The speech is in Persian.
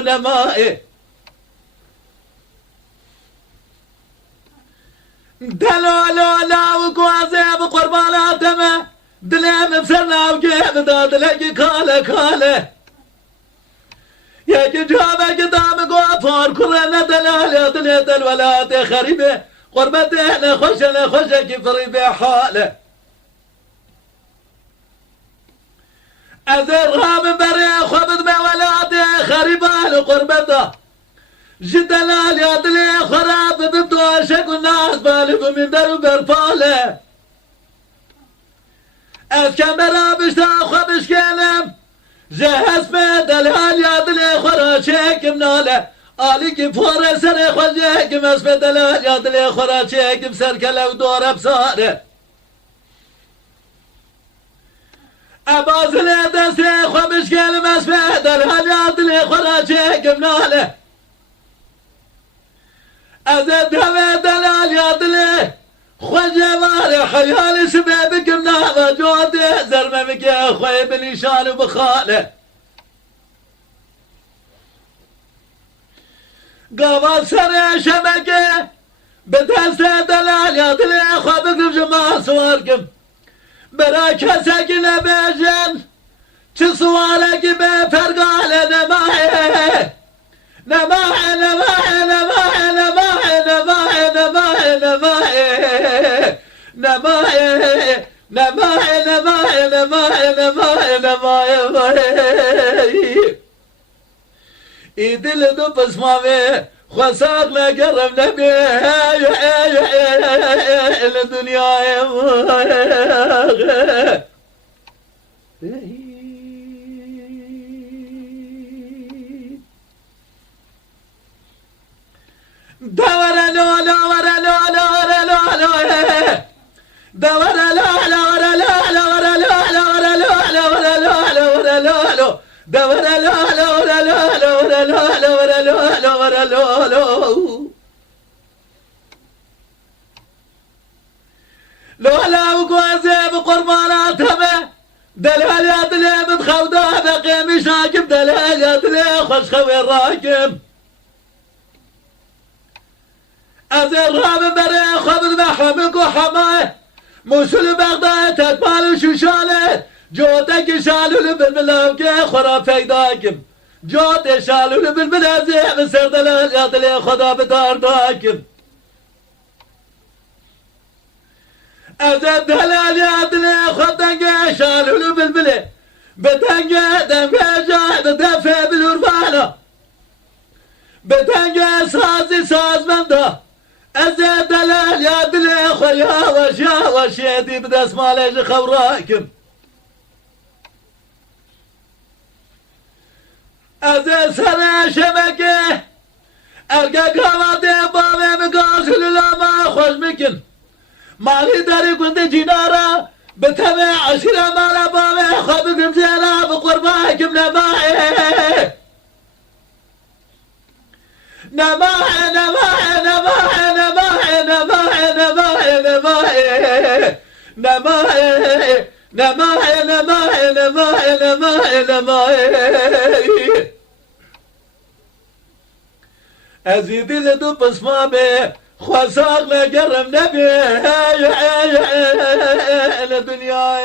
نمائي دلو لا وقوازي بقرباناتنا دلم بسرنا وجيب داد لقي كاله يجي جابك دام قوافار كلنا دلال الولاد خريبه قربتنا خوشك فريبه حاله أزر رام بري خبط بولاد خريبه لقربته جدلال يدلي خراب بدوشك والناس بالغ من درب برفاله أسكمرا بشتا خبش كلم جهز بدلال يدلي خراشك مناله آلي فور سر خوشك مس بدلال يدلي خراشك بسر كلو دور بساره أبازل دسي خبش كلم مس بدلال يدلي خراشك مناله أزد هوا دلال يدلي خوجه واره خيال سبابك مناغ جوده زرممك يا خوي بليشان وبخاله قوى سر شبكه بدست دلال يدلي خوابك بجمع صوركم براك ساكنه بجن چه صورك بفرقاله نماهي نماهي نماهي نماهي نماهي نماهي نماهي نماهي نماهي نماهي نماهي نماهي إيدل دو بسمامي خساق لقرب نبي الدنيا دور لا لا ورا لا لا ورا لا لا دور لا لا ورا لا لا ورا لا لا ورا لا لا ورا لا لا ورا لا لا دور لا لا ورا لا لا ورا لا لا ورا لا لا ورا لا لا لا وقوازي بقرباناتها دلال يا دلي بتخوضه بقي مشاكب دلال يا دلي خوش خوي الراكب أزل راب بري خبز محرمك وحماي موصل بغداد تتبال وشوشالة جودك شالو لبالملاوكي خرافي داكم جود شالو لبالملازي بسر دلال يا دلي خدا بدار داكم أزل دلال يا دلي خدنك شالو لبالملي بدنك دمك جاد دفع بالورفانة بدنك سازي ساز من ده أزيد دلال يا دلي خويا وش يدي بدس ماليش خوراكم أزيد سنة شبكة ألقى قواتي بابي مقاصل لا ما خوش مكن مالي داري كنت جنارة بتبع عشرة مالا بابي خبكم زينا بقرباكم نماهي نماهي نماهي نماهي نماهي نماهي نماهي نماهي نماهي نماهي نماهي نماهي نماهي أزيد لدو بصمامي خساق لقرم نبي الدنيا